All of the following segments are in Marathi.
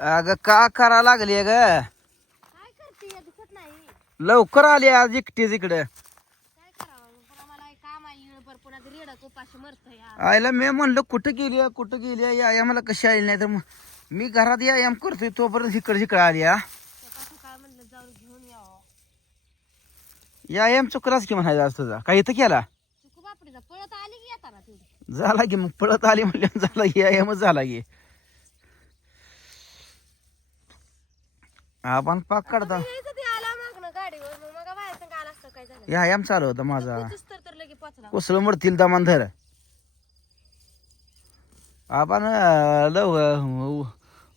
अगं का करा लागली ग? काय करते दिसत नाही. लवकर आली आज एकटीच इकडे. काय करावं पुन्हा मला एक काम आहे येळभर पुन्हा ते रेडा उपाशी मरतोय यार. आईला मी म्हणलं कुठं गेली या मला कशी आली नाही तर मी घरात व्यायाम करतोय तोपर्यंत इकडे आली हा. सकाळ काय म्हणलं जाऊन घेऊन यावं. व्यायाम चुकलाच की म्हणायचा आज तुझा काही इथं केला चुकू बापडीचा पळत आली की येताना तेवढी. झाला की मग पळत आली म्हणलं झाला व्यायामच झाला की. आपण पाक काढता यायचं ते आला मागणं गाडीवर मग मग बाहेर संग आला असतं काय झालं. व्यायाम चालू होता माझा. पोचूस तर लगे पोचला. कुसलं मरतील दमान धर. आपण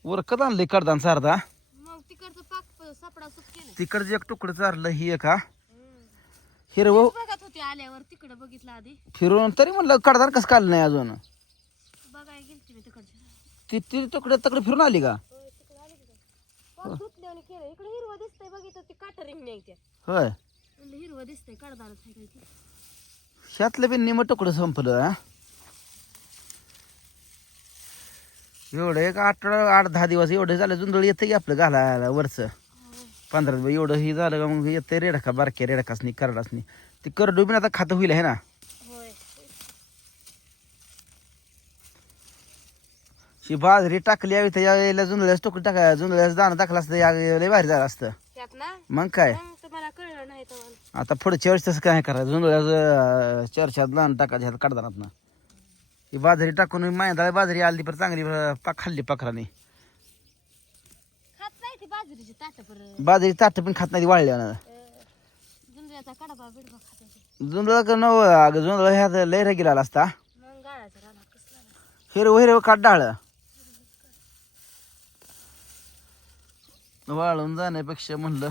उरकत आणले कडदान सारदा मग तिकडचं पाक सापडा सुट केलं. तिकडचं एक तुकडं चारलं ही एक हा हम्म. हिरव बघत होती आल्यावर तिकडं बघितलं आधी. फिरून तरी म्हणलं कडदान कसं काढलं नाही अजून. बघाय गेलती मी तिकडच्या. ती तिकडे फिरून आली का? होय तिकडे आली की पाक धुतल्याने केलं. इकडे हिरवं दिसतंय बघितलं ती काटरिंग नाही त्या. होय म्हणलं हिरवं दिसतंय कडदानच आहे काय ते. ह्यातलं बी निम तुकडं संपलं हा. एवढं एक 8-10 दिवस एवढं झालं जुंदळ येतं की आपलं घालायला वरचं 15 दिवस एवढं ही झालं का मग येतं रेडका बारक्या रेडकासनी करडासनी ती करडू बी आता खातं होईल आहे ना. होय शी बाजरी टाकली यावी तर यावेळेला जुंदळ्याच तुकडं टाका जुंदळ्याचं दाणं टाकलं असतं यावेळेला लय भारी झालं असतं. त्यात ना मग काय मग तुम्हाला कळलं नाही तर आता पुढच्या वेळेस तसं काय करायचं जुंदळ्याचं चर्चात दाणं टाकायचं ह्यात कडदानात ना ही बाजरी टाकून मैदाळ बाजरी आली पण चांगली पाक खाल्ली पाखराने. खात नाही ती बाजरीची ताट परत. बाजरी ताट पण खात नाही वाळल्यानं. जुंजळ्याचा कडबा बिडबा खाते. जुंदळ नव अगं जुंदळ ह्यात लय रगिला असता मग गाळाचा राणा कसला ना. हिरवं काट डाळ वाळून जाण्यापेक्षा म्हणलं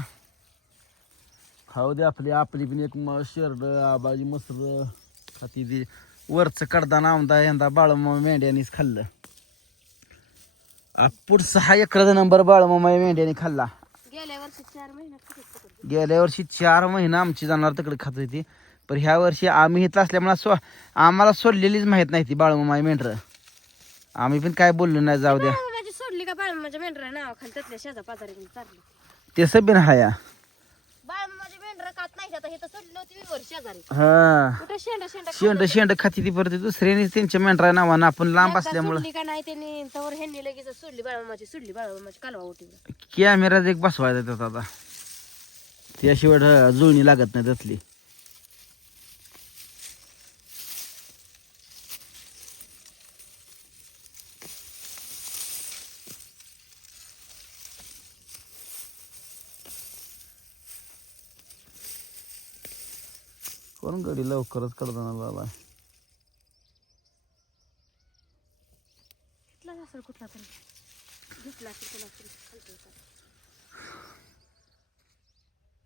खाऊ दे आपली पण एक शेरड आबाजी मसर खाती ती वरचं कडदान आमदा यंदा बाळूमामा मेंढ्यानीच खाल्लं. पुढचं 6 एकराचा नंबर बाळूमामा मेंढ्यानी खाल्ला. गेल्या वर्षी 4 महिन्यात खात होते. गेल्या वर्षी 4 महिना आमची जनावर तिकडे खात होती पण ह्या वर्षी आम्ही इथं असल्यामुळे आम्हाला सोडलेलीच माहित नाही ती बाळूमामा मेंढर. आम्ही पण काय बोललो नाही जाऊ द्या. माझी सोडली का माझ्या मेंढरा नाव खाली त्यातल्या शेजा पाजारी चालली. ते सबिन हाया माझी मेंढरा खात नाही आता हे तर सोडली होती मी वर शेजारी. हा कुठे शेंडा शेंड खाती ती परत दुसऱ्याने त्यांच्या मेंढरा नावानं आपण लांब असल्यामुळं सोडली का नाही त्यांनी तवर ह्यांनी लगेच सोडली बाळमाची कालवा उठी. कॅमेरा एक बसवायचा त्यात आता त्याशिवाय जुळणी लागत नाही त्यातली. कोण गडी लवकरच कडदाना झाला. घेतला असेल कुठला तरी घेतला असेल कोणा तरी खालचं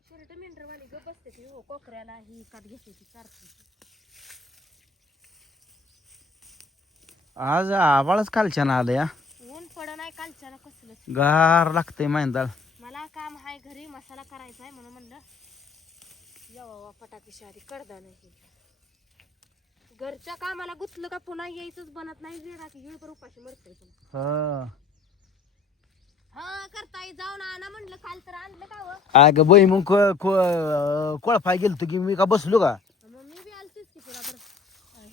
शर्ट मेंढरवाली गप बसते ती हो कोकऱ्याला ही कात घेते ती सारखी. आज आवाळच कालच्यानं आलं या ऊन पड नाही कालच्याला कसलं. गार लागतंय मैंदाळ. मला काम आहे घरी मसाला करायचा आहे म्हणून म्हणलं यावा फटाकशी आधी कडदा नाही. घरच्या कामाला गुतलं का पुन्हा यायचंच बनत नाही. वेळा की वेळ पर उपाशी मरतोय पुन्हा. हा करताय जाऊन आणा म्हणलं काल तर आणलं का व. अगं बाई मग कोळफाय गेलतो की मी का बसलो का? मग मी बी आलतीच की तुला बरं.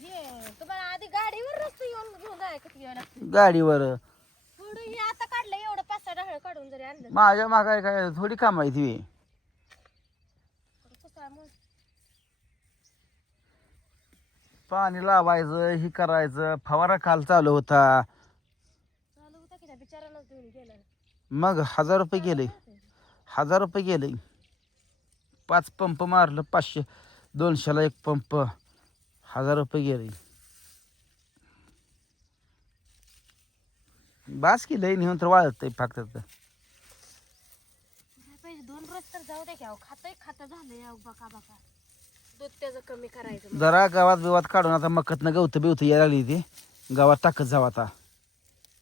हे तुम्हाला आधी गाडीवर रस्ते येऊन घेऊन जाय किती वेळ लागते गाडीवर थोडं हे आता काढलं एवढं 5-6 ढाळ काढून जरी आणलं माझ्या मागाय काय थोडी काम आहे ती. कसं आहे मग. पाणी लावायचं ही करायचं फवारा काल चालू होता. चालू होता की त्या बिचारालाच देऊन गेला. मग 1000 रुपये गेले. 1000 रुपये गेले. 5 पंप मारलं 500 200ला 1 पंप 1000 रुपये गेले. बास की लई नेऊन तर वाळत फक्त. पाहिजे 2 रोज तर जाऊ दे की अहो खाता झालंय अहो बका दूध त्याचं कमी करायचं. जरा गावात बिवात काढून आता मकतनं गवत बिवत यायला लागली ती गावात टाकत जावा. आता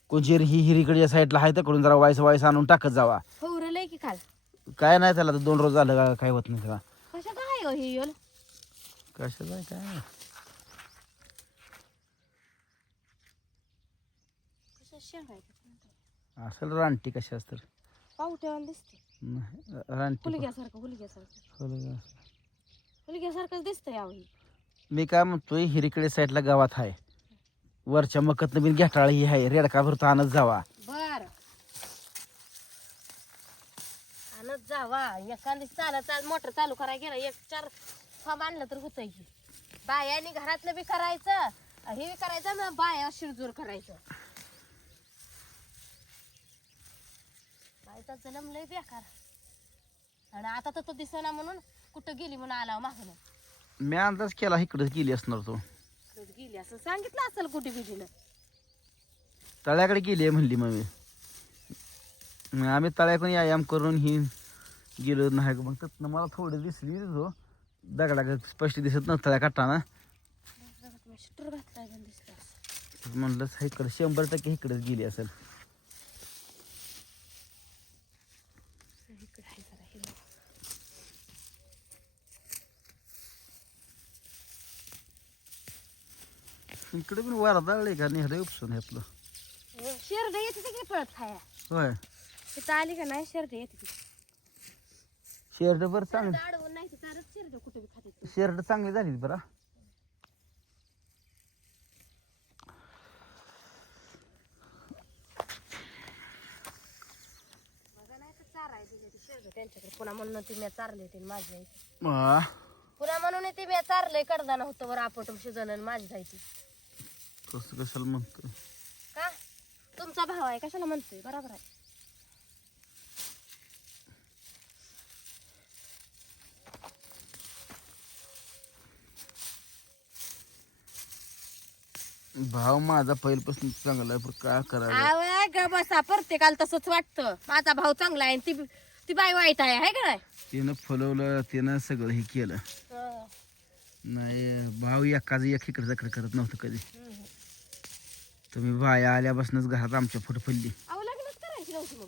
कोणची ही हिरीकडच्या साईडला आहे तिकडून जरा वायस आणून टाकत जावा. फौरलंय की खाल काय नाही त्याला 2 रोज झालं का काय होत नाही त्याला. कशा काय हो ही योल कशाचं आहे काय कशा शेंगायचं असेल रानटी कशाच तर पावट्यावान दिसते नाही, रानटी हुलग्यासारखं हुलग्यासारखंच दिसतंय यावेळी. मी काय म्हणतोय हिरीकडे साईडला गावात आहे वरच्या मकतनं बिन घेटाळ ही आहे रेडका भरतो आणत जावा. बर आणत जावा एखादी चाल मोटर चालू करायला गेला 1-4 फॉर्म आणलं तर होतंय की. बायानी घरातलं बी करायचं हे बी करायचं ना बाया शिरजूर करायचं. बायचा जन्म लय बेकार आणि आता तर तो दिसेना म्हणून कुठं गेली म्हणून आला मागणं. मी अंदाज केला इकडेच गेली असणार तो गेली असं सांगितलं असेल कुठे गेली तळ्याकडे गेली म्हणली मग मी आम्ही तळ्याकडून व्यायाम करून ही गेलो नाही मग त्यातनं मला थोडी दिसली तो दगडा स्पष्ट दिसत नव्हतं तळ्या काटाना शटर घातलाय पण दिसलं असं. म्हणलं इकडे 100% इकडेच गेली असेल. इकडे आहे जरा हिरवं. इकडे पण वारदाळले का नाही उपसून घेतलं शेरड येते की पळत खाया होय तिथं आली का नाही शेरड येते शेरड बरं चांगली अडवून नाही तरच शेरड कुठे बी खाते. शेरड चांगली झाली बरं बघा नाही तर चाराय दिले ते शेरड त्यांच्याकडे पुन्हा म्हणून ती मी चारले ते माझी आई हा. पुन्हा म्हणून ते मी चारले कडदाना होतं वर आपटून शिजन आणि माझी जायची. कसं कशाला म्हणतोय का तुमचा भाव आहे कशाला म्हणतोय बरोबर आहे. भाव माझा पहिल्यापासून चांगला आहे पण काय करायला आवय ग बसा प्रत्येकाला तसंच वाटतं माझा भाव चांगला आहे आणि ती बाई वाईट आहे का नाही. तिनं फुलवलं तिनं सगळं हे केलं नाही भाव एकाच एक इकडे तिकडे करत नव्हतं कधी. तुम्ही बाया आल्यापासूनच घरात आमच्या फुट फुलली अहो लग्नच करायची नव्हती मग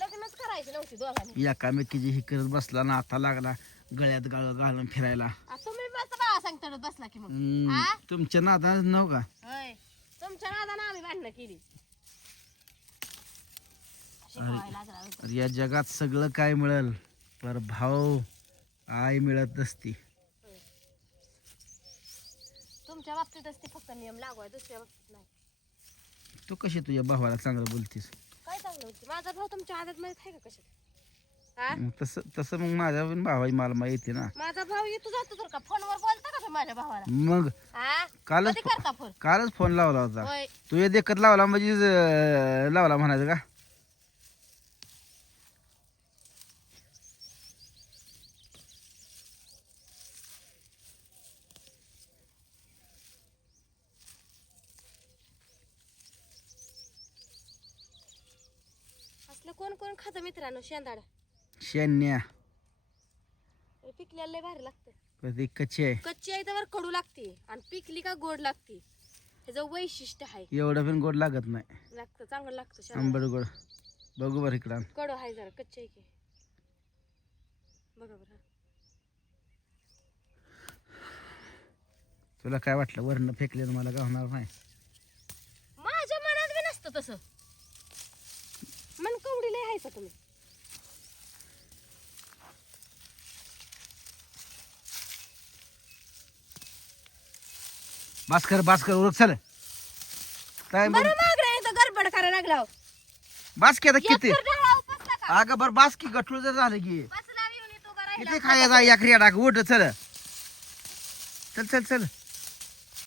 लग्नच करायची नव्हती दोघांनी. एकामेकीची ही करत बसला ना आता लागला गळ्यात गाळ घालून फिरायला. तुम्ही बस बाळा सांगतो बसला की मग हा? तुमच्या नादात नव का होय तुमच्या नादानं आम्ही भांडणं केली. शिकवायला लागला होता. या जगात सगळं काय मिळेल पर भाव आई मिळत नसती. तुमच्या बाबतीतच ते फक्त नियम लागू आहे दुसऱ्या बाबतीत नाही. तू कशी तुझ्या भावाला चांगलं बोलतीस काय चांगलं होती माझा भाऊ तुमच्या आदत माहित आहे का कशात हा मग तसं तसं मग माझ्या पण भावाची मला माहिती येते ना. माझा भाऊ येतो जातो तर का फोनवर बोलता का तुम्ही माझ्या भावाला मग हा कालच कधी करता फोन कालच फोन लावला होता होय तू हे देखत लावला म्हणजे लावला म्हणायचं का. असलं कोण कोण खातं मित्रांनो शेंदाडा शेण्या पिकल्याला लय भारी लागतं. कधी कच्ची आहे कच्ची आहे तर कडू लागते आणि पिकली का गोड लागते. ह्याचं वैशिष्ट्य आहे. एवढं पण गोड लागत नाही लागतं चांगलं लागतं शेंदाडा. आंबट गोड बघू बरं इकडं कडू आहे जरा कच्ची आहे की बघा बरं. तुला काय वाटलं वरण फेकलेलं मला गावणार नाही. माझ्या मनात बी नसतं तसं मन कवडी लय हायचा तुम्ही. बास्कर उरक चल काय बरं मागण्या इथं गडबड करायला लागला हो. बास्की आता किती एक तर डोळा उपसला का? अगं बरं बास्की गठूळ जर झालं की बसला येऊन येतो का राहिला? किती खायचा या क्रिया टाक उठ चल चल चल चल